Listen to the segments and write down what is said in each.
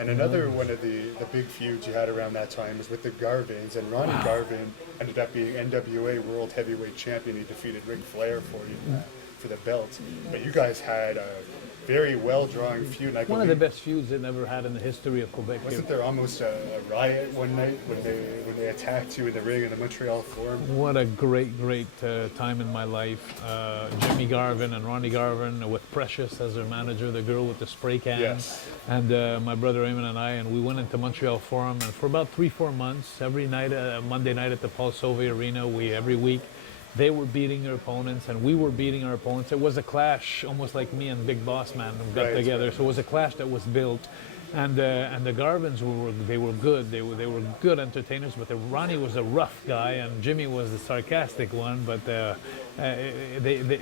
And another one of the big feuds you had around that time was with the Garvins, and Ronnie Garvin ended up being NWA World Heavyweight Champion. He defeated Ric Flair for you for the belt. But you guys had a very well-drawn feud. One of the best feuds they've ever had in the history of Quebec. Wasn't there almost a riot one night when they attacked you in the ring in the Montreal Forum? What a great time in my life. Jimmy Garvin and Ronnie Garvin with Precious as their manager, the girl with the spray can. Yes. And my brother Raymond and I, and we went into Montreal Forum, and for about 3-4 months, every night, Monday night at the Paul Sauvé Arena, every week, they were beating their opponents and we were beating our opponents. It was a clash, almost like me and Big Boss Man got together. Right. So it was a clash that was built, and the Garvins were good. They were good entertainers. But Ronnie was a rough guy and Jimmy was the sarcastic one. But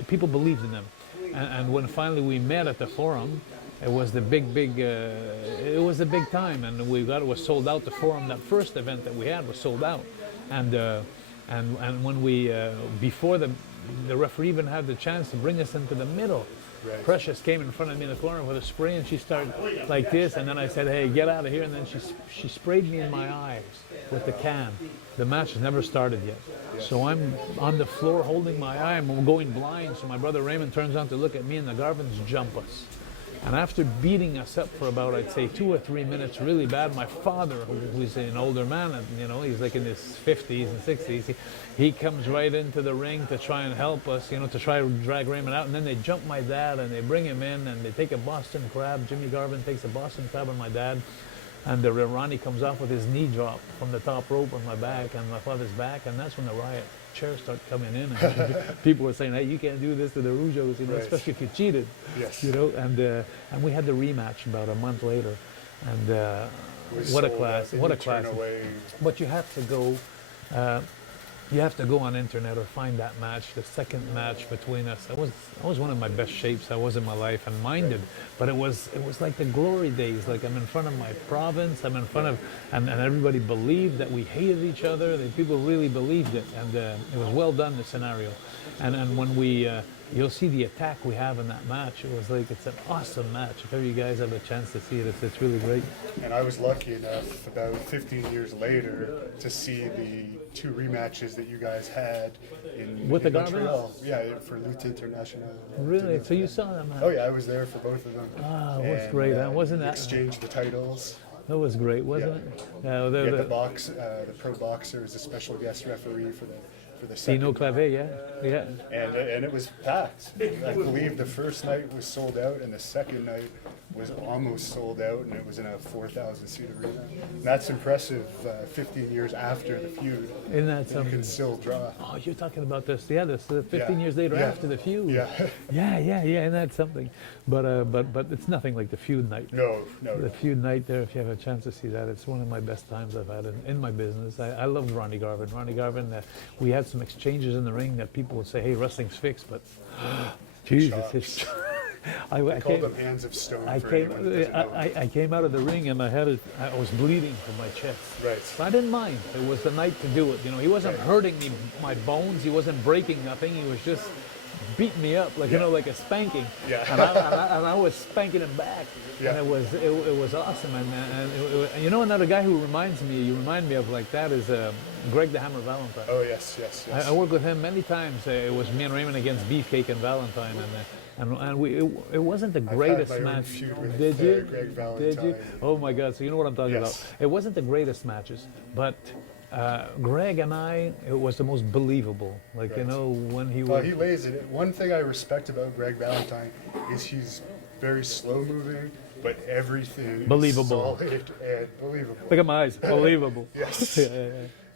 people believed in them. And when finally we met at the Forum, it was the it was a big time, and it was sold out. The Forum, that first event that we had, was sold out, and when we, before the referee even had the chance to bring us into the middle, right. Precious came in front of me in the corner with a spray, and she started like this, and then I said, hey, get out of here, and then she sprayed me in my eyes with the can. The match has never started yet. So I'm on the floor holding my eye, I'm going blind, so my brother Raymond turns on to look at me, and the Garvins jump us. And after beating us up for about, I'd say, 2 or 3 minutes really bad, my father, who's an older man, he's like in his 50s and 60s, he comes right into the ring to try and help us, to try to drag Raymond out. And then they jump my dad and they bring him in and they take a Boston Crab. Jimmy Garvin takes a Boston Crab on my dad. And Ronnie comes off with his knee drop from the top rope on my back and my father's back. And that's when the riot chairs start coming in. And people were saying, hey, you can't do this to the Rougeaus, right. Especially if you cheated. Yes. And we had the rematch about a month later. And what a class, what a class. But you have to go. You have to go on internet or find that match, the second match between us. I was one of my best shapes I was in my life, and mine did. But it was like the glory days. Like I'm in front of my province. I'm in front of, and everybody believed that we hated each other. That people really believed it, and it was well done, the scenario. And when we, you'll see the attack we have in that match. It was like, it's an awesome match. If ever you guys have a chance to see it, it's really great. And I was lucky enough about 15 years later to see the 2 rematches that you guys had in Montreal. Yeah, for Lutte International. Really? So you saw them? Oh yeah, I was there for both of them. Ah, it was great. Wasn't that? Exchanged the titles. That was great, wasn't it? The pro boxer was a special guest referee for the second. Dino Clavé, yeah. And it was packed. I believe the first night was sold out, and the second night was almost sold out, and it was in a 4,000-seat arena. And that's impressive. 15 years after the feud, isn't that something? You can still draw. Oh, you're talking about this? Yeah, this 15 years later after the feud. Yeah. Yeah, and that's something. But it's nothing like the feud night. No. The feud night there, if you have a chance to see that, it's one of my best times I've had in my business. I loved Ronnie Garvin. Ronnie Garvin, we had some exchanges in the ring that people would say, hey, wrestling's fixed, but Jesus. I called them hands of stone. I came out of the ring and I was bleeding from my chest. Right. But I didn't mind. It was the night to do it. He wasn't hurting me, my bones. He wasn't breaking nothing. He was just beating me up, like like a spanking. Yeah. And I was spanking him back. Yeah. And it was awesome. And another guy who you remind me of like that is Greg the Hammer Valentine. Oh yes. I worked with him many times. It was me and Raymond against Beefcake and Valentine, and it wasn't the greatest match. Did you? Greg Valentine. Did you? Oh my God! So you know what I'm talking about. It wasn't the greatest matches, but Greg and I, it was the most believable. Like when he was. Well, he lays it. One thing I respect about Greg Valentine is he's very slow moving, but everything believable. Is solid and believable. Look at my eyes, believable. Yes.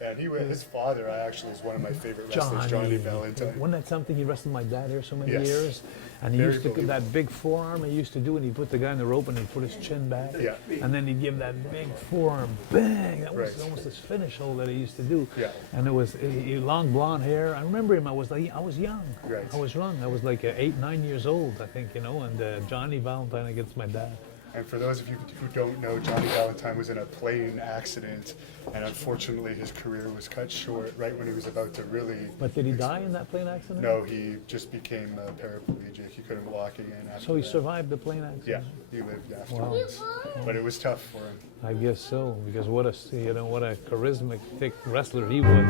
And his father, actually, is one of my favorite wrestlers, Johnny Valentine. Wasn't that something? He wrestled my dad here so many years, and he used to that big forearm. He used to do, and he put the guy in the rope, and he put his chin back, and then he'd give that big forearm, bang. That was almost his finish hold that he used to do. Yeah. And it was long blonde hair. I remember him. I was young. Right. I was young. I was like 8, 9 years old, I think, and Johnny Valentine against my dad. And for those of you who don't know, Johnny Valentine was in a plane accident, and unfortunately his career was cut short right when he was about to really... But did he die in that plane accident? No, he just became paraplegic. He couldn't walk again after So he that. survived the plane accident? Yeah, he lived afterwards. But it was tough for him. I guess so, because what a charismatic wrestler he was.